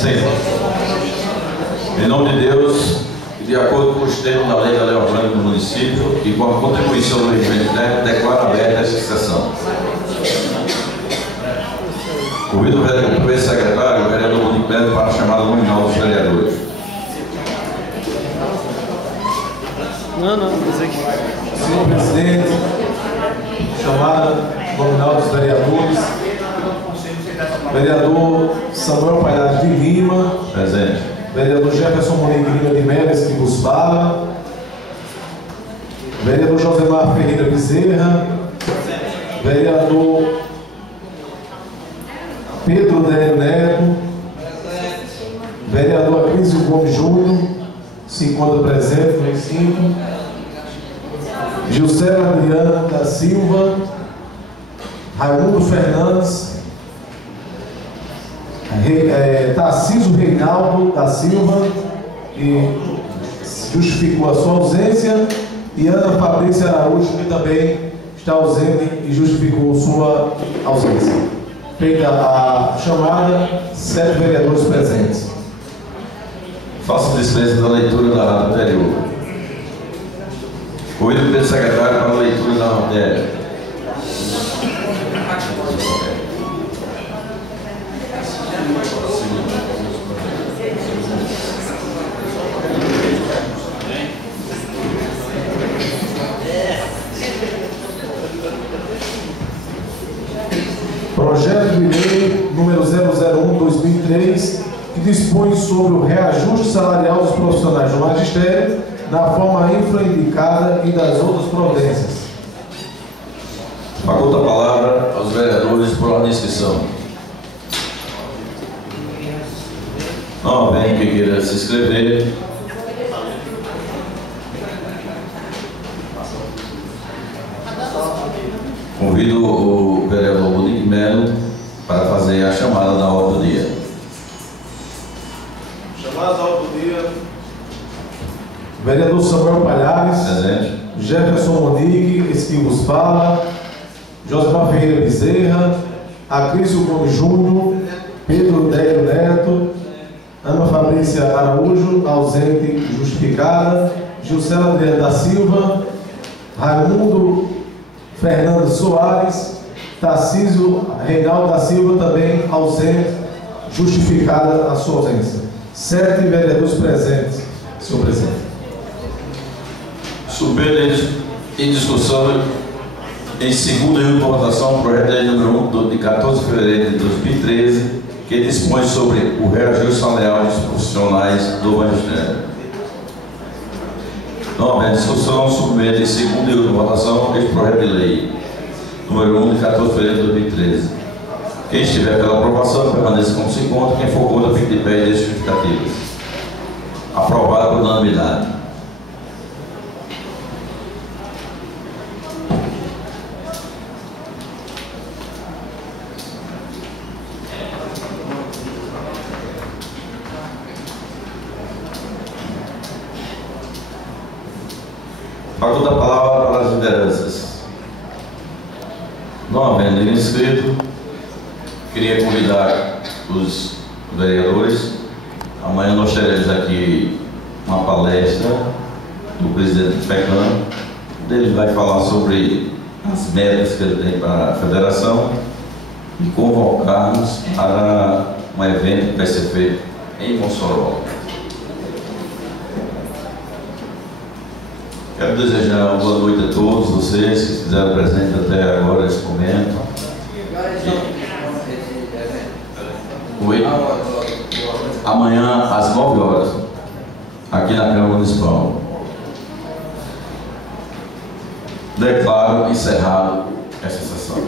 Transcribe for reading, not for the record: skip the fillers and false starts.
Sim. Em nome de Deus, e de acordo com os termos da lei da lei orgânica do município e com a contribuição do regimento interno, declaro aberta esta sessão. Convido o vereador secretário, o vereador Monique Melo, para a chamada nominal dos vereadores. Senhor presidente, chamada nominal dos vereadores. Vereador Samuel Palhares de Lima. Presente. Vereador Jefferson Monique Lima de Meres, que vos fala. Vereador Josemar Ferreira Bezerra. Vereador Pedro Délio Neto. Vereador Acrísio Gomes Júnior, se encontra presente no recinto. José Adriano da Silva. Raimundo Fernandes. Tarcísio Reinaldo da Silva, que justificou a sua ausência, e Ana Fabrícia Araújo, que também está ausente e justificou sua ausência. Feita a chamada, 7 vereadores presentes. Faço dispensa da leitura da ata anterior. Convido o secretário para a leitura da matéria. Projeto de lei número 001/2003, que dispõe sobre o reajuste salarial dos profissionais do magistério na forma infraindicada e das outras providências. Faculto a palavra aos vereadores por ordem de inscrição. Não vem quem queira se inscrever. Convido o vereador Monique Melo para fazer a chamada da ordem do dia. Chamada da ordem do dia. Vereador Samuel Palhares. Presente. Jefferson Monique, esse que vos fala. Josemar Ferreira Bezerra. Acrísio Gomes Júnior. Pedro Délio Neto. Ana Fabrícia Araújo, ausente e justificada. José Adriano da Silva. Raimundo Fernandes Soares. Tarcísio Reinaldo da Silva, também ausente, justificada a sua ausência. 7 vereadores presentes, senhor presidente. Submetido em discussão em segunda e última votação o projeto de lei número 1 de 14 de fevereiro de 2013, que dispõe sobre o reajuste salarial dos profissionais do magistério. Não havendo discussão, submete em segunda e última votação este projeto de lei número 1 de 14 de fevereiro de 2013. Quem estiver pela aprovação, permaneça como se encontra. Quem for contra, fique de pé e deixe justificativas. Aprovado por unanimidade. Faculto a palavra para as lideranças. Não havendo ninguém inscrito, queria convidar os vereadores. Amanhã nós teremos aqui uma palestra do presidente do FECAM. Ele vai falar sobre as metas que ele tem para a federação e convocar-nos para um evento que vai ser feito em Mossoró. Quero desejar uma boa noite a todos vocês que estiveram presentes até agora, nesse momento. Oi? Amanhã, às 9 horas, aqui na Câmara Municipal. Declaro encerrado essa sessão.